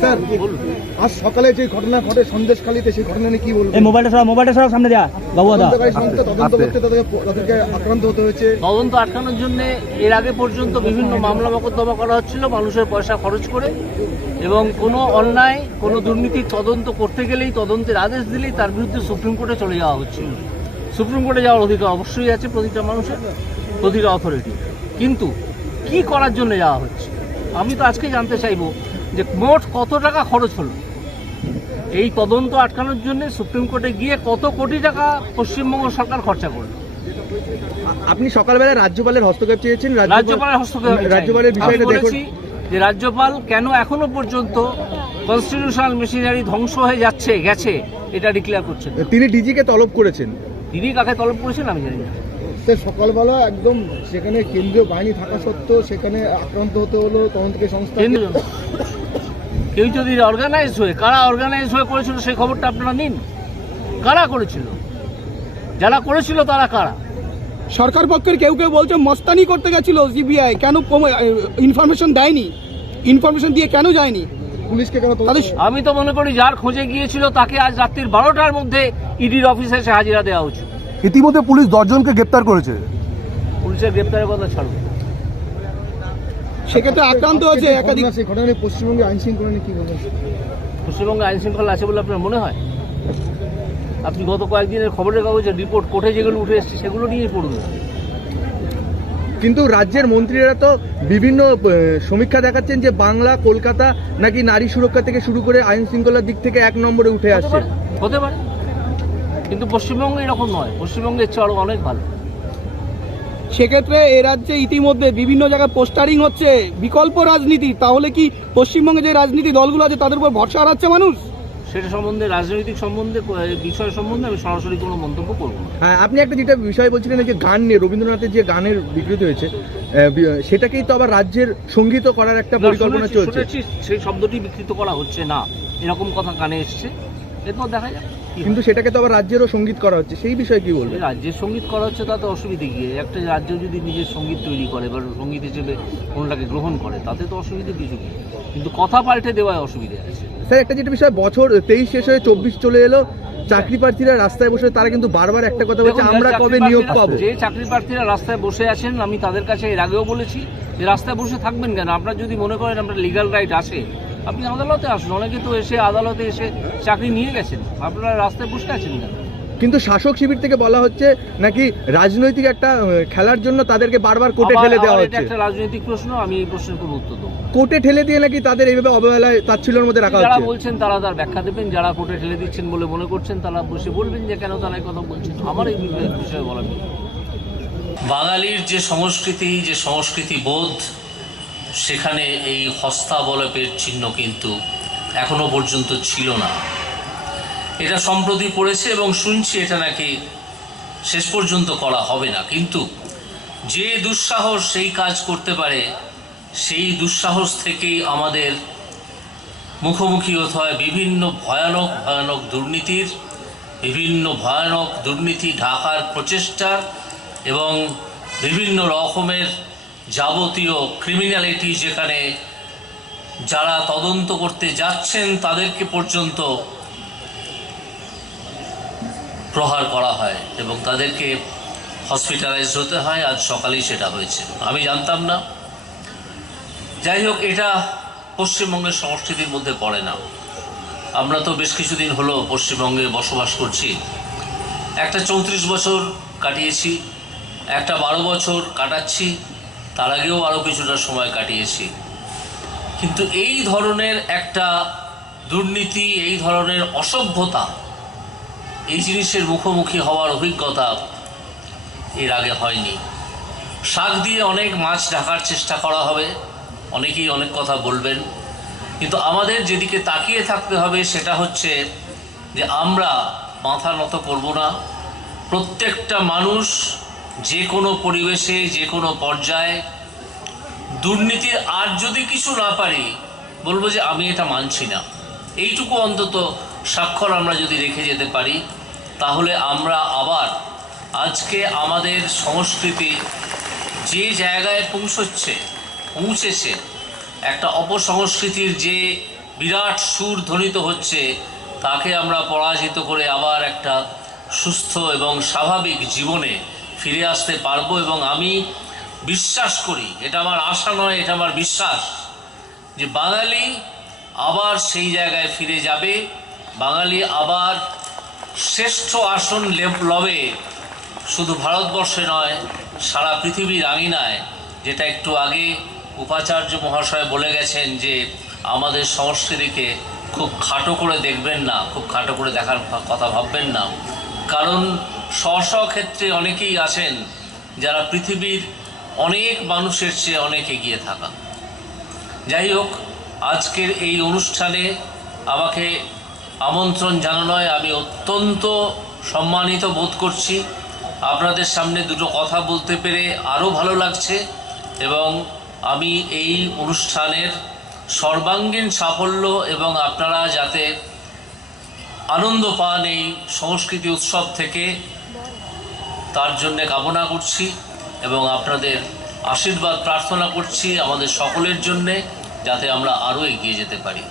Sir আজ সকালে যে ঘটনা ঘটে সন্দেশখালীতে সেই ঘটনা নিয়ে কি বলবেন? এই মোবাইলটা সরাও মোবাইলটা সরাও সামনে দেওয়া বাবু দা তদন্ত করতে তাদেরকে তাদেরকে আক্রান্ত হতে হয়েছে। তদন্ত আটকানোর জন্য এর আগে পর্যন্ত বিভিন্ন মামলা মোকদ্দমা করা হচ্ছিল মানুষের পয়সা খরচ করে। এবং কোনো অন্যায় কোনো দুর্নীতির তদন্ত করতে গেলেই তদন্তের আদেশ দিলেই তার বিরুদ্ধে সুপ্রিম কোর্টে চলে যাওয়া হচ্ছিল। সুপ্রিম কোর্টে যাওয়ার অধিকার অবশ্যই আছে প্রতিটা মানুষের প্রতিটা অথরিটি কিন্তু কি করার জন্য যাওয়া হচ্ছে? আমি তো আজকে জানতে চাইব যে মোট কত টাকা খরচ হলো? এই তদন্ত আটকানোর জন্য সুপ্রিম কোর্টে গিয়ে কত কোটি টাকা পশ্চিমবঙ্গ সরকার খরচা করল? আপনি সকালবেলা রাজ্যপালের হস্তক্ষেপ চেয়েছেন রাজ্যপালের হস্তক্ষেপ রাজ্যপালের বিষয়টা দেখুন। যে রাজ্যপাল কেন এখনও পর্যন্ত কনস্টিটিউশনাল মেশিনারি ধ্বংস হয়ে যাচ্ছে গেছে এটা ডিক্লেয়ার করছেন। তিনি ডিজিকে তলব করেছেন। তিনি কাকে তলব করেছেন আমি জানি না। সকালবেলা একদম সেখানে কেন্দ্রীয় বাহিনী থাকা সত্ত্বেও সেখানে আক্রান্ত হতে হলো তদন্তকারী সংস্থা কেন্দ্রীয় জন্য। কেউ যদি অর্গানাইজ হয়ে কারা অর্গানাইজ হয়ে করেছিল সেই খবরটা আপনারা নিন। কারা করেছিল? যারা করেছিল তারা কারা? সরকার পক্ষের কেউ কেউ বলছে মস্তানি করতে গেছিল সিবিআই কেন ইনফরমেশন দেয়নি? ইনফরমেশন দিয়ে কেন যায়নি? পুলিশকে কেন আমি তো মনে করি যার খোঁজে গিয়েছিল তাকে আজ রাত্রির বারোটার মধ্যে ইডির অফিসে এসে হাজিরা দেওয়া উচিত। ইতিমধ্যে পুলিশ দশজনকে গ্রেপ্তার করেছে। পুলিশের গ্রেপ্তারের কথা ছাড়ুন। সেক্ষেত্রে আক্রান্ত হয়েছে একাধিক পশ্চিমবঙ্গে আইন শৃঙ্খলা নিয়ে কি বলবেন পশ্চিমবঙ্গে আইন শৃঙ্খলা আছে বলে আপনার মনে হয়? আপনি গত কয়েকদিনের খবরের কাগজের রিপোর্ট কোর্টে যেগুলো উঠে এসছে সেগুলো নিয়েই পড়ুন। কিন্তু রাজ্যের মন্ত্রীরা তো বিভিন্ন সমীক্ষা দেখাচ্ছেন যে বাংলা কলকাতা নাকি নারী সুরক্ষা থেকে শুরু করে আইন শৃঙ্খলার দিক থেকে এক নম্বরে উঠে আসছে। হতে পারে। কিন্তু পশ্চিমবঙ্গে এরকম নয়। পশ্চিমবঙ্গের চেয়ে আরও অনেক ভালো। সেক্ষেত্রে এ রাজ্যে ইতিমধ্যে বিভিন্ন জায়গায় পোস্টারিং হচ্ছে বিকল্প রাজনীতি। তাহলে কি পশ্চিমবঙ্গে যে রাজনীতি দলগুলো আছে তাদের উপর ভরসা হারাচ্ছে মানুষ? সেটা সম্বন্ধে রাজনৈতিক সম্বন্ধে বিষয় সম্বন্ধে আমি সরাসরি কোনো মন্তব্য করব না। হ্যাঁ আপনি একটা যেটা বিষয় বলছিলেন যে গান নিয়ে রবীন্দ্রনাথের যে গানের বিকৃতি হয়েছে আহ, সেটাকেই তো আবার রাজ্যের সংগীত করার একটা পরিকল্পনা চলছে। সেই শব্দটি বিকৃত করা হচ্ছে না এরকম কথা কানে এসছে। এরপর দেখা যাক। কিন্তু সেটাকে তো আবার রাজ্যেরও সংগীত করা হচ্ছে। সেই বিষয়ে কি বলবেন? রাজ্যের সংগীত করা হচ্ছে তাতে অসুবিধে গিয়ে একটা রাজ্য যদি নিজের সংগীত তৈরি করে বা সংগীত হিসেবে কোনটাকে গ্রহণ করে তাতে তো অসুবিধে কিছু নেই। কিন্তু কথা পাল্টে দেওয়ায় অসুবিধে আছে। স্যার একটা যেটা বিষয় বছর তেইশ শেষ হয়ে চব্বিশ চলে এলো চাকরি প্রার্থীরা রাস্তায় বসে তারা কিন্তু বারবার একটা কথা বলছে আমরা কবে নিয়োগ পাবো? যে চাকরি প্রার্থীরা রাস্তায় বসে আছেন আমি তাদের কাছে এর আগেও বলেছি যে রাস্তায় বসে থাকবেন কেন? আপনার যদি মনে করেন আপনার লিগাল রাইট আসে আপনি আদালতে আসুন অনেকে তো এসে আদালতে এসে চাকরি নিয়ে গেছেন। আপনারা রাস্তায় বসে আছেন কেন? কিন্তু শাসক শিবির থেকে বলা হচ্ছে নাকি রাজনৈতিক একটা খেলার জন্য তাদেরকে বারবার কোর্টে ঠেলে দেওয়া হচ্ছে। একটা রাজনৈতিক প্রশ্ন আমি এই প্রশ্নের কোনো উত্তর দেবো না। কোর্টে ঠেলে দিয়ে নাকি তাদের এইভাবে অবহেলায় তাচ্ছিল্যের মধ্যে রাখা যারা বলছেন তারা তার ব্যাখ্যা দেবেন যারা কোর্টে ঠেলে দিচ্ছেন বলে মনে করছেন তারা বসে বলবেন যে কেন তারা এই কথা বলছেন। আমার এই বিষয়ে- বলা নেই। বাঙালির যে সংস্কৃতি যে সংস্কৃতি বোধ সেখানে এই হস্তাবলপের চিহ্ন কিন্তু এখনও পর্যন্ত ছিল না। এটা সম্প্রতি পড়েছে এবং শুনছি এটা নাকি শেষ পর্যন্ত করা হবে না। কিন্তু যে দুঃসাহস সেই কাজ করতে পারে, সেই দুঃসাহস থেকেই আমাদের মুখোমুখি হতে হয় বিভিন্ন ভয়ানক ভয়ানক দুর্নীতির, বিভিন্ন ভয়ানক দুর্নীতি ঢাকার প্রচেষ্টা এবং বিভিন্ন রকমের যাবতীয় ক্রিমিনালিটি যেখানে যারা তদন্ত করতে যাচ্ছেন তাদেরকে পর্যন্ত প্রহার করা হয় এবং তাদেরকে হসপিটালাইজ হতে হয়। আজ সকালেই সেটা হয়েছে। আমি জানতাম না। যাই হোক, এটা পশ্চিমবঙ্গের সংস্কৃতির মধ্যে পড়ে না। আমরা তো বেশ কিছুদিন হলো পশ্চিমবঙ্গে বসবাস করছি। একটা চৌত্রিশ বছর কাটিয়েছি, একটা বারো বছর কাটাচ্ছি। তার আগেও আরও কিছুটা সময় কাটিয়েছি। কিন্তু এই ধরনের একটা দুর্নীতি, এই ধরনের অসভ্যতা, এই জিনিসের মুখোমুখি হওয়ার অভিজ্ঞতা এর আগে হয়নি। শাক দিয়ে অনেক মাছ ঢাকার চেষ্টা করা হবে, অনেকেই অনেক কথা বলবেন। কিন্তু আমাদের যেদিকে তাকিয়ে থাকতে হবে সেটা হচ্ছে যে আমরা মাথা নত করব না। প্রত্যেকটা মানুষ যে কোনো পরিবেশে যে কোনো পর্যায়ে দুর্নীতির আর যদি কিছু না পারি, বলব যে আমি এটা মানছি না। এইটুকু অন্তত স্বাক্ষর আমরা যদি রেখে যেতে পারি, তাহলে আমরা আবার আজকে আমাদের সংস্কৃতি যে জায়গায় পৌঁছচ্ছে, পৌঁছেছে, একটা অপসংস্কৃতির যে বিরাট সুর ধ্বনিত হচ্ছে, তাকে আমরা পরাজিত করে আবার একটা সুস্থ এবং স্বাভাবিক জীবনে ফিরে আসতে পারব এবং আমি বিশ্বাস করি, এটা আমার আশা নয়, এটা আমার বিশ্বাস, যে বাঙালি আবার সেই জায়গায় ফিরে যাবে, বাঙালি আবার শ্রেষ্ঠ আসন লেব- শুধু ভারতবর্ষে নয়, সারা পৃথিবীর আঙিনায়, যেটা একটু আগে উপাচার্য মহাশয় বলে গেছেন যে, আমাদের সংস্কৃতিকে খুব খাটো করে দেখবেন না, খুব খাটো করে দেখার কথা ভাববেন না। কারণ স্ব ক্ষেত্রে অনেকেই আছেন যারা পৃথিবীর অনেক মানুষের চেয়ে অনেক এগিয়ে থাকা। যাই হোক, আজকের এই অনুষ্ঠানে আমাকে আমন্ত্রণ জানানোয় আমি অত্যন্ত সম্মানিত বোধ করছি। আপনাদের সামনে দুটো কথা বলতে পেরে আরও ভালো লাগছে এবং আমি এই অনুষ্ঠানের সর্বাঙ্গীন সাফল্য এবং আপনারা যাতে আনন্দ পান এই সংস্কৃতি উৎসব থেকে তার জন্যে কামনা করছি এবং আপনাদের আশীর্বাদ প্রার্থনা করছি আমাদের সকলের জন্যে যাতে আমরা আরও এগিয়ে যেতে পারি।